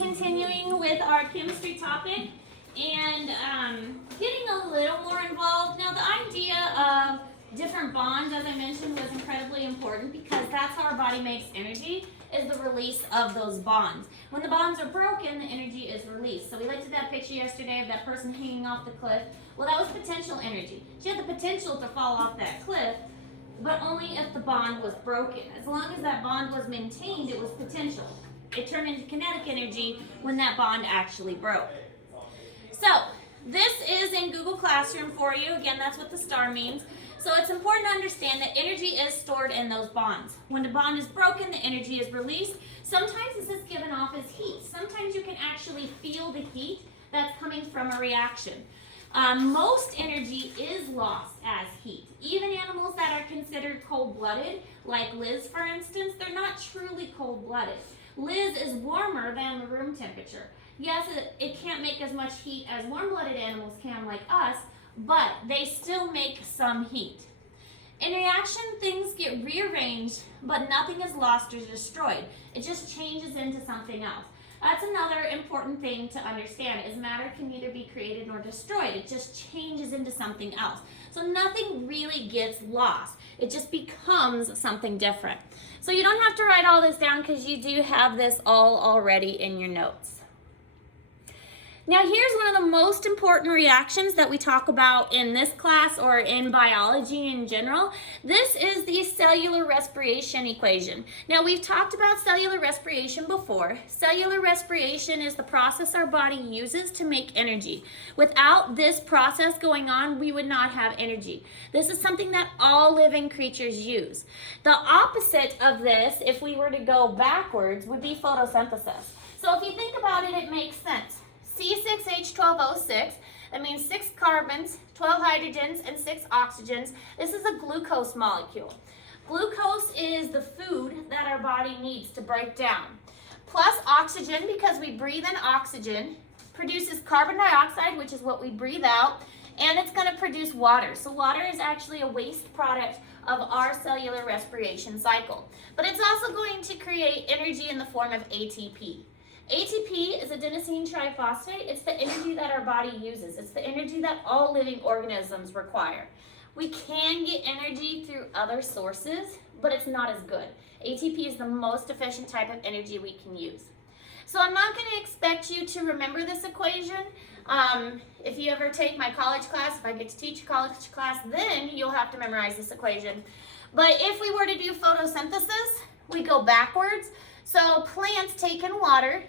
continuing with our chemistry topic and getting a little more involved. Now, the idea of different bonds, as I mentioned, was incredibly important because that's how our body makes energy, is the release of those bonds. When the bonds are broken, the energy is released. So we looked at that picture yesterday of that person hanging off the cliff. Well, that was potential energy. She had the potential to fall off that cliff, but only if the bond was broken. As long as that bond was maintained, it was potential. It turned into kinetic energy when that bond actually broke. So this is in Google Classroom for you. Again, that's what the star means. So it's important to understand that energy is stored in those bonds. When the bond is broken, the energy is released. Sometimes this is given off as heat. Sometimes you can actually feel the heat that's coming from a reaction. Most energy is lost as heat. Even animals that are considered cold-blooded, like Liz for instance, they're not truly cold-blooded. Liz is warmer than the room temperature. Yes, it can't make as much heat as warm-blooded animals can like us, but they still make some heat. In reaction, things get rearranged, but nothing is lost or destroyed. It just changes into something else. That's another important thing to understand, is matter can neither be created nor destroyed. It just changes into something else. So nothing really gets lost. It just becomes something different. So you don't have to write all this down because you do have this all already in your notes. Now here's one of the most important reactions that we talk about in this class or in biology in general. This is the cellular respiration equation. Now we've talked about cellular respiration before. Cellular respiration is the process our body uses to make energy. Without this process going on, we would not have energy. This is something that all living creatures use. The opposite of this, if we were to go backwards, would be photosynthesis. So if you think about it, it makes sense. C6H12O6, that means 6 carbons, 12 hydrogens, and 6 oxygens. This is a glucose molecule. Glucose is the food that our body needs to break down. Plus oxygen, because we breathe in oxygen, produces carbon dioxide, which is what we breathe out, and it's going to produce water. So water is actually a waste product of our cellular respiration cycle. But it's also going to create energy in the form of ATP. ATP is adenosine triphosphate. It's the energy that our body uses. It's the energy that all living organisms require. We can get energy through other sources, but it's not as good. ATP is the most efficient type of energy we can use. So I'm not going to expect you to remember this equation. If you ever take my college class, if I get to teach a college class, then you'll have to memorize this equation. But if we were to do photosynthesis, we go backwards. So plants take in water.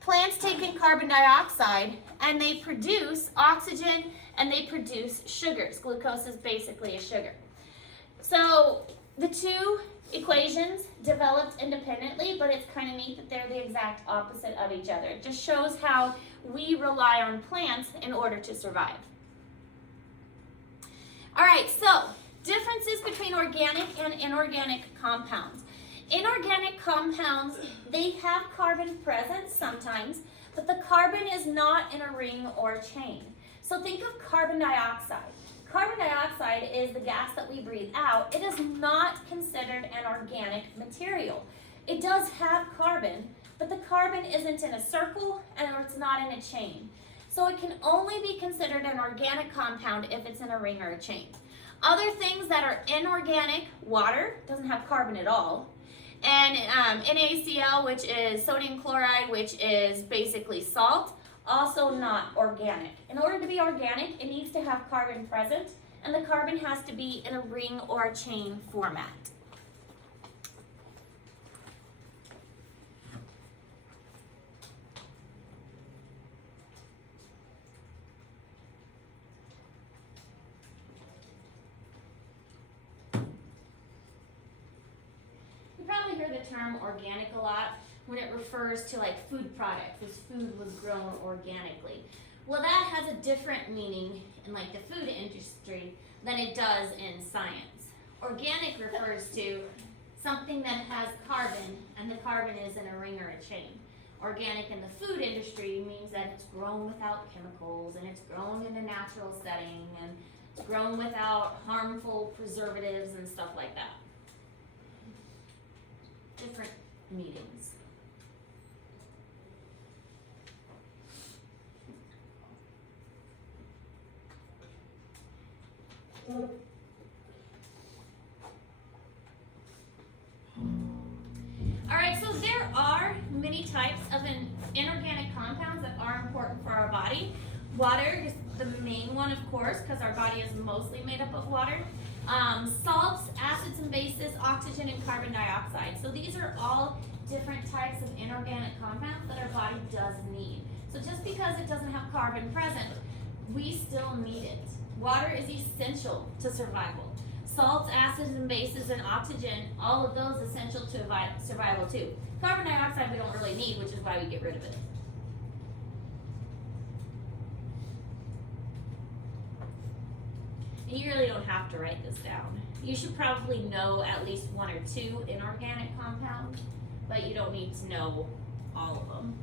Plants take in carbon dioxide, and they produce oxygen, and they produce sugars. Glucose is basically a sugar. So the two equations developed independently, but it's kind of neat that they're the exact opposite of each other. It just shows how we rely on plants in order to survive. All right, so differences between organic and inorganic compounds. Inorganic compounds, they have carbon present sometimes, but the carbon is not in a ring or a chain. So think of carbon dioxide. Carbon dioxide is the gas that we breathe out. It is not considered an organic material. It does have carbon, but the carbon isn't in a circle and it's not in a chain. So it can only be considered an organic compound if it's in a ring or a chain. Other things that are inorganic, water doesn't have carbon at all. And NaCl, which is sodium chloride, which is basically salt, also not organic. In order to be organic, it needs to have carbon present, and the carbon has to be in a ring or a chain format. You probably hear the term organic a lot when it refers to like food products. This food was grown organically. Well, that has a different meaning in like the food industry than it does in science. Organic refers to something that has carbon, and the carbon is in a ring or a chain. Organic in the food industry means that it's grown without chemicals, and it's grown in a natural setting, and it's grown without harmful preservatives and stuff like that. Different meanings. Alright, so there are many types of inorganic compounds that are important for our body. Water is the main one, of course, because our body is mostly made up of water. Salts, acids and bases, oxygen, and carbon dioxide. So these are all different types of inorganic compounds that our body does need. So just because it doesn't have carbon present, we still need it. Water is essential to survival. Salts, acids, and bases, and oxygen, all of those essential to survival too. Carbon dioxide we don't really need, which is why we get rid of it. And you really don't have to write this down. You should probably know at least one or two inorganic compounds, but you don't need to know all of them.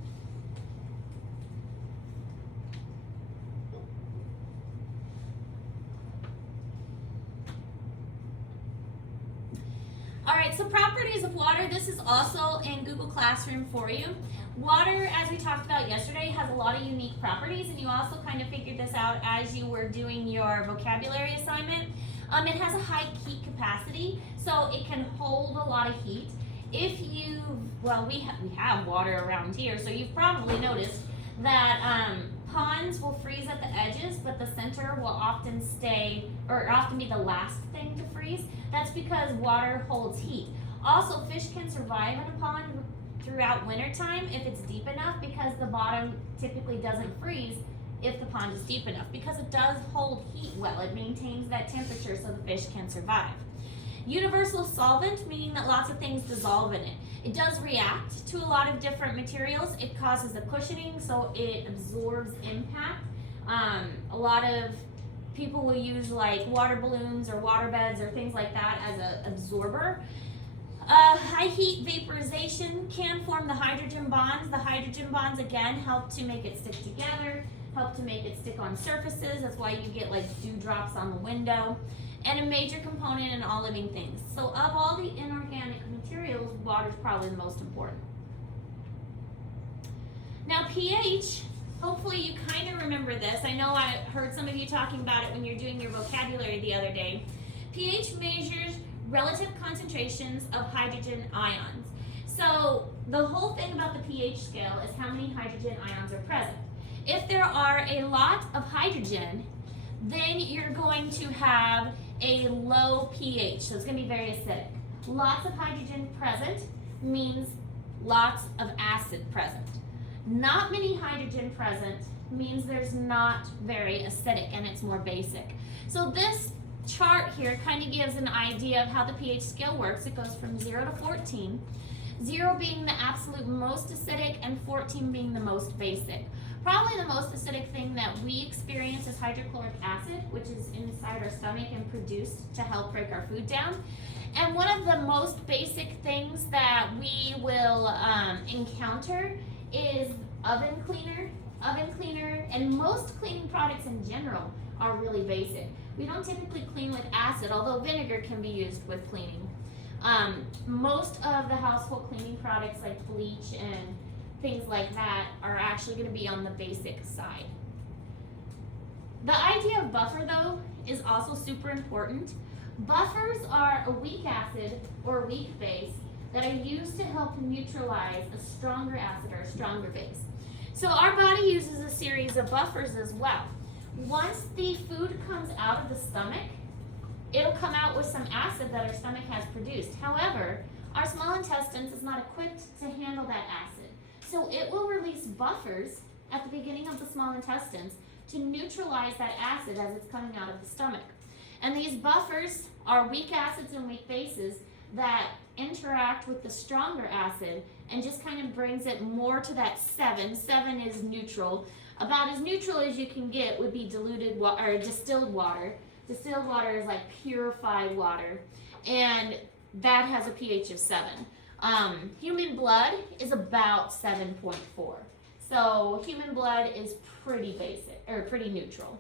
Alright, so properties of water. This is also in Google Classroom for you. Water, as we talked about yesterday, has a lot of unique properties, and you also kind of figured this out as you were doing your vocabulary assignment. It has a high heat capacity, so it can hold a lot of heat. If you, well, we have water around here, so you've probably noticed that ponds will freeze at the edges, but the center will often stay, or often be the last thing to freeze. That's because water holds heat. Also, fish can survive in a pond throughout wintertime if it's deep enough, because the bottom typically doesn't freeze if the pond is deep enough, because it does hold heat well. It maintains that temperature so the fish can survive. Universal solvent, meaning that lots of things dissolve in it. It does react to a lot of different materials. It causes a cushioning, so it absorbs impact. A lot of people will use like water balloons or water beds or things like that as an absorber. High heat vaporization can form the hydrogen bonds. The hydrogen bonds, again, help to make it stick together, help to make it stick on surfaces. That's why you get like dewdrops on the window. And a major component in all living things. So of all the inorganic materials, water is probably the most important. Now pH, hopefully you kind of remember this. I know I heard some of you talking about it when you're doing your vocabulary the other day. pH measures relative concentrations of hydrogen ions. So the whole thing about the pH scale is how many hydrogen ions are present. If there are a lot of hydrogen, then you're going to have a low pH, so it's going to be very acidic. Lots of hydrogen present means lots of acid present. Not many hydrogen present means there's not very acidic and it's more basic. So this chart here kind of gives an idea of how the pH scale works. It goes from 0 to 14, 0 being the absolute most acidic and 14 being the most basic. Probably the most acidic thing that we experience is hydrochloric acid, which is inside our stomach and produced to help break our food down. And one of the most basic things that we will encounter is oven cleaner. Oven cleaner and most cleaning products in general are really basic. We don't typically clean with acid, although vinegar can be used with cleaning. Most of the household cleaning products like bleach and things like that are actually going to be on the basic side. The idea of buffer, though, is also super important. Buffers are a weak acid or weak base that are used to help neutralize a stronger acid or a stronger base. So our body uses a series of buffers as well. Once the food comes out of the stomach, it'll come out with some acid that our stomach has produced. However, our small intestines is not equipped to handle that acid. So it will release buffers at the beginning of the small intestines to neutralize that acid as it's coming out of the stomach. And these buffers are weak acids and weak bases that interact with the stronger acid and just kind of brings it more to that 7. 7 is neutral. About as neutral as you can get would be diluted water or distilled water. Distilled water is like purified water, and that has a pH of 7. Human blood is about 7.4. So human blood is pretty basic, or pretty neutral.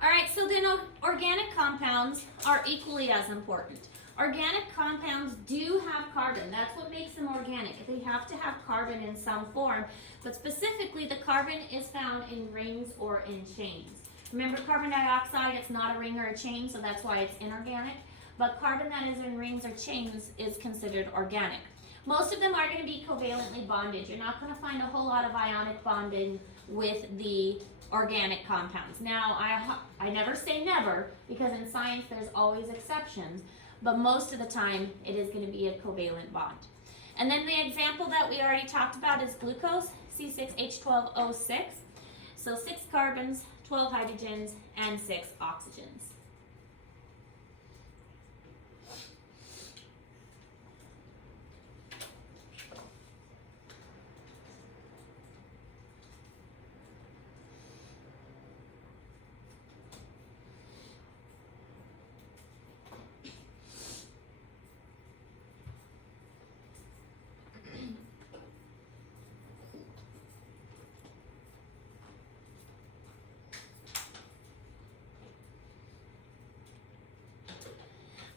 Alright, so then organic compounds are equally as important. Organic compounds do have carbon. That's what makes them organic. They have to have carbon in some form, but specifically the carbon is found in rings or in chains. Remember, carbon dioxide, it's not a ring or a chain, so that's why it's inorganic, but carbon that is in rings or chains is considered organic. Most of them are going to be covalently bonded. You're not going to find a whole lot of ionic bonding with the organic compounds. Now, I never say never, because in science there's always exceptions, but most of the time it is going to be a covalent bond. And then the example that we already talked about is glucose, C6H12O6. So 6 carbons, 12 hydrogens, and 6 oxygens.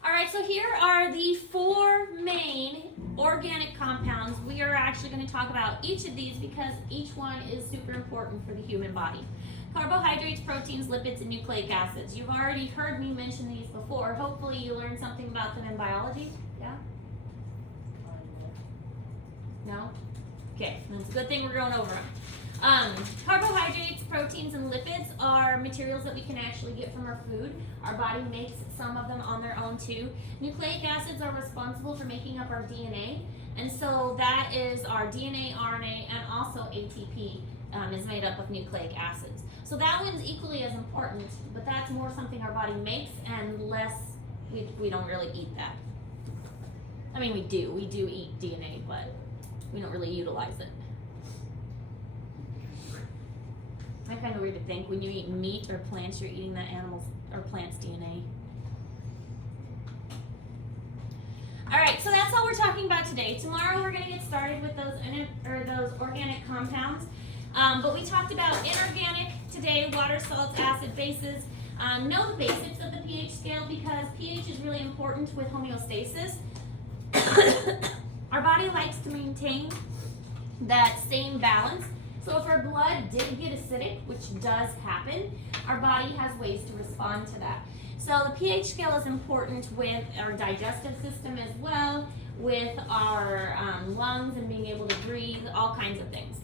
Alright, so here are the 4 main organic compounds. We are actually going to talk about each of these because each one is super important for the human body. Carbohydrates, proteins, lipids, and nucleic acids. You've already heard me mention these before. Hopefully you learned something about them in biology. Yeah? No? Okay, that's a good thing we're going over them. Carbohydrates, proteins, and lipids are materials that we can actually get from our food. Our body makes some of them on their own too. Nucleic acids are responsible for making up our DNA, and so that is our DNA, RNA, and also ATP is made up of nucleic acids. So that one's equally as important, but that's more something our body makes and less, we don't really eat that. I mean, we do eat DNA, but we don't really utilize it. It's kind of weird to think when you eat meat or plants, you're eating that animal's or plant's DNA. All right, so that's all we're talking about today. Tomorrow we're going to get started with those organic compounds. But we talked about inorganic today: water, salts, acid, bases. Know the basics of the pH scale because pH is really important with homeostasis. Our body likes to maintain that same balance. So if our blood did get acidic, which does happen, our body has ways to respond to that. So the pH scale is important with our digestive system as well, with our lungs and being able to breathe, all kinds of things.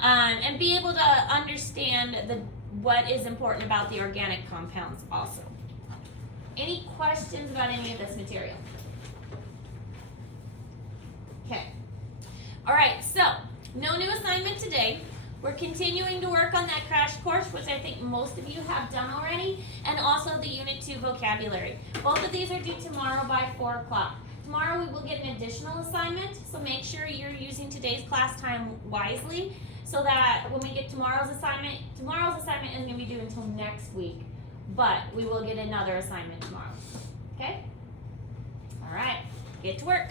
And be able to understand what is important about the organic compounds also. Any questions about any of this material? Okay. All right, so no new assignment today. We're continuing to work on that crash course, which I think most of you have done already, and also the Unit 2 vocabulary. Both of these are due tomorrow by 4 o'clock. Tomorrow we will get an additional assignment, so make sure you're using today's class time wisely so that when we get tomorrow's assignment isn't going to be due until next week, but we will get another assignment tomorrow. Okay? All right, get to work.